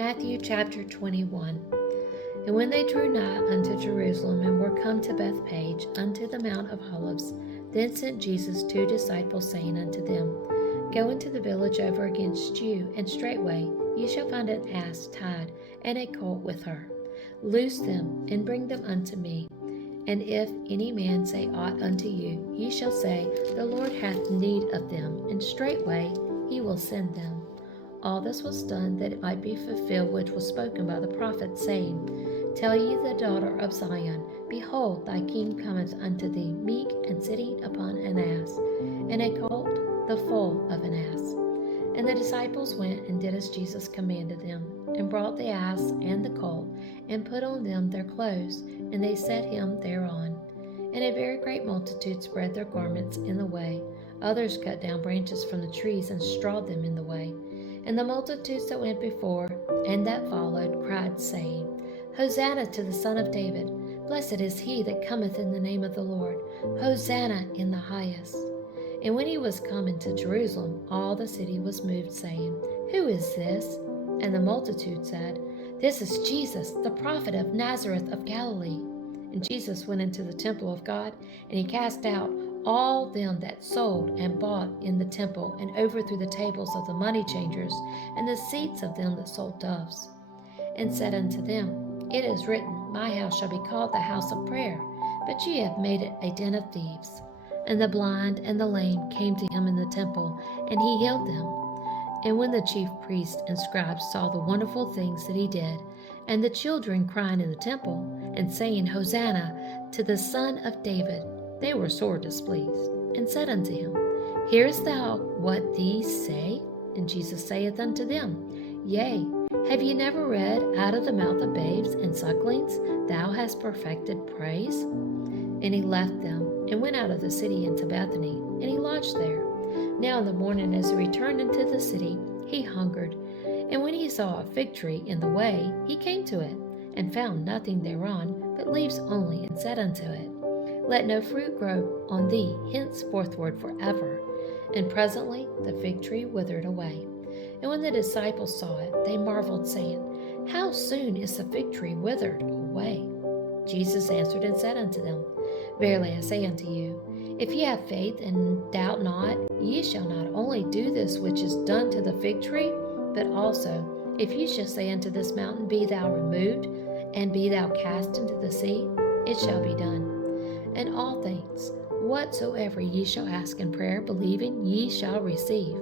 Matthew chapter 21. And when they drew nigh unto Jerusalem, and were come to Bethphage, unto the Mount of Olives, then sent Jesus 2 disciples, saying unto them, Go into the village over against you, and straightway ye shall find an ass tied, and a colt with her. Loose them, and bring them unto me. And if any man say aught unto you, ye shall say, The Lord hath need of them, and straightway he will send them. All this was done that it might be fulfilled which was spoken by the prophet, saying, Tell ye the daughter of Zion, Behold, thy king cometh unto thee, meek and sitting upon an ass, and a colt, the foal of an ass. And the disciples went and did as Jesus commanded them, and brought the ass and the colt, and put on them their clothes, and they set him thereon. And a very great multitude spread their garments in the way. Others cut down branches from the trees, and strawed them in the way. And the multitudes that went before and that followed cried, saying, Hosanna to the Son of David! Blessed is he that cometh in the name of the Lord! Hosanna in the highest! And when he was come into Jerusalem, all the city was moved, saying, Who is this? And the multitude said, This is Jesus, the prophet of Nazareth of Galilee. And Jesus went into the temple of God, and he cast out all them that sold and bought in the temple, and overthrew the tables of the money changers, and the seats of them that sold doves, and said unto them, It is written, My house shall be called the house of prayer, but ye have made it a den of thieves. And the blind and the lame came to him in the temple, and he healed them. And when the chief priests and scribes saw the wonderful things that he did, and the children crying in the temple, and saying, Hosanna to the Son of David, they were sore displeased, and said unto him, Hearest thou what these say? And Jesus saith unto them, Yea, have ye never read, Out of the mouth of babes and sucklings thou hast perfected praise? And he left them, and went out of the city into Bethany, and he lodged there. Now in the morning, as he returned into the city, he hungered. And when he saw a fig tree in the way, he came to it, and found nothing thereon, but leaves only, and said unto it, Let no fruit grow on thee henceforthward forever. And presently the fig tree withered away. And when the disciples saw it, they marveled, saying, How soon is the fig tree withered away? Jesus answered and said unto them, Verily I say unto you, if ye have faith and doubt not, ye shall not only do this which is done to the fig tree, but also, if ye shall say unto this mountain, Be thou removed, and be thou cast into the sea, it shall be done. And all things, whatsoever ye shall ask in prayer, believing, ye shall receive.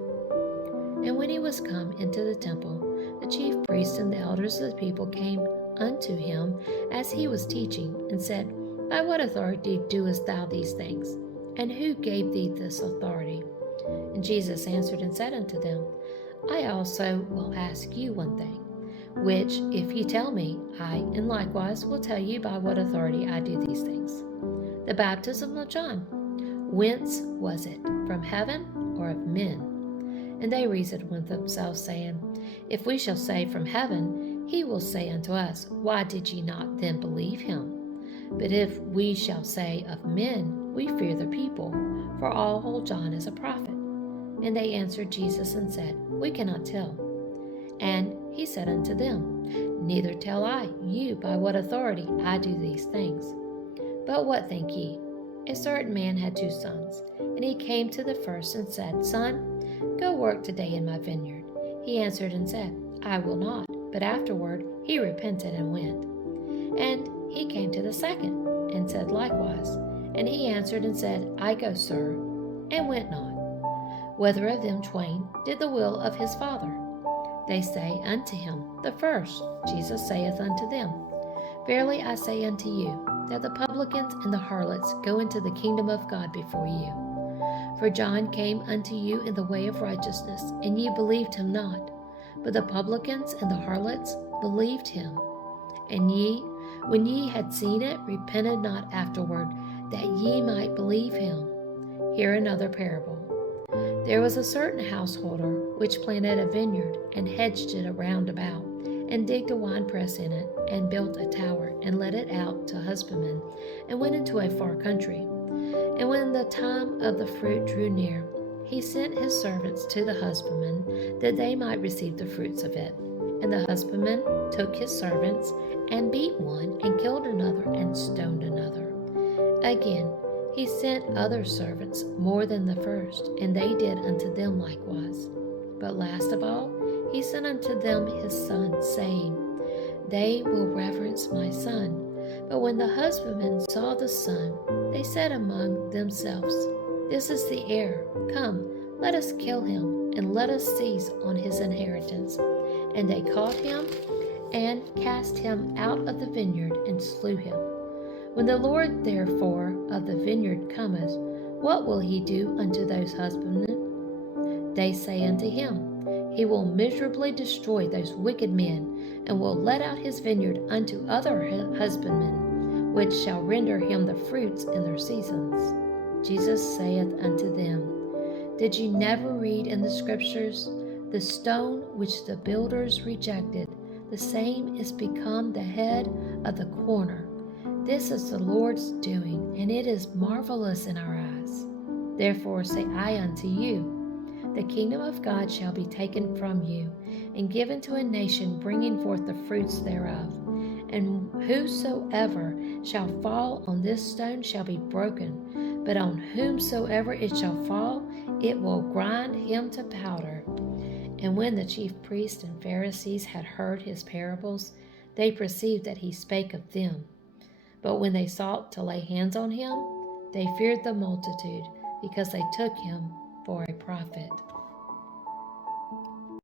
And when he was come into the temple, the chief priests and the elders of the people came unto him as he was teaching, and said, By what authority doest thou these things? And who gave thee this authority? And Jesus answered and said unto them, I also will ask you one thing, which if ye tell me, I in likewise will tell you by what authority I do these things. The baptism of John, whence was it? From heaven or of men? And they reasoned with themselves, saying, If we shall say from heaven, he will say unto us, Why did ye not then believe him? But if we shall say of men, we fear the people, for all hold John as a prophet. And they answered Jesus and said, We cannot tell. And he said unto them, Neither tell I you by what authority I do these things. But what think ye? A certain man had 2 sons, and he came to the first and said, Son, go work today in my vineyard. He answered and said, I will not. But afterward he repented and went. And he came to the second, and said likewise. And he answered and said, I go, sir, and went not. Whether of them twain did the will of his father? They say unto him, The first. Jesus saith unto them, Verily I say unto you, that the publicans and the harlots go into the kingdom of God before you. For John came unto you in the way of righteousness, and ye believed him not. But the publicans and the harlots believed him. And ye, when ye had seen it, repented not afterward, that ye might believe him. Hear another parable. There was a certain householder which planted a vineyard, and hedged it around about, and digged a winepress in it, and built a tower, and let it out to husbandmen, and went into a far country. And when the time of the fruit drew near, he sent his servants to the husbandmen, that they might receive the fruits of it. And the husbandman took his servants, and beat one, and killed another, and stoned another. Again, he sent other servants more than the first, and they did unto them likewise. But last of all, he sent unto them his son, saying, They will reverence my son. But when the husbandmen saw the son, they said among themselves, This is the heir. Come, let us kill him, and let us seize on his inheritance. And they caught him, and cast him out of the vineyard, and slew him. When the Lord therefore of the vineyard cometh, what will he do unto those husbandmen? They say unto him, He will miserably destroy those wicked men, and will let out his vineyard unto other husbandmen, which shall render him the fruits in their seasons. Jesus saith unto them, Did ye never read in the Scriptures, The stone which the builders rejected, the same is become the head of the corner. This is the Lord's doing, and it is marvelous in our eyes. Therefore say I unto you, the kingdom of God shall be taken from you, and given to a nation bringing forth the fruits thereof. And whosoever shall fall on this stone shall be broken, but on whomsoever it shall fall, it will grind him to powder. And when the chief priests and Pharisees had heard his parables, they perceived that he spake of them. But when they sought to lay hands on him, they feared the multitude, because they took him for a prophet.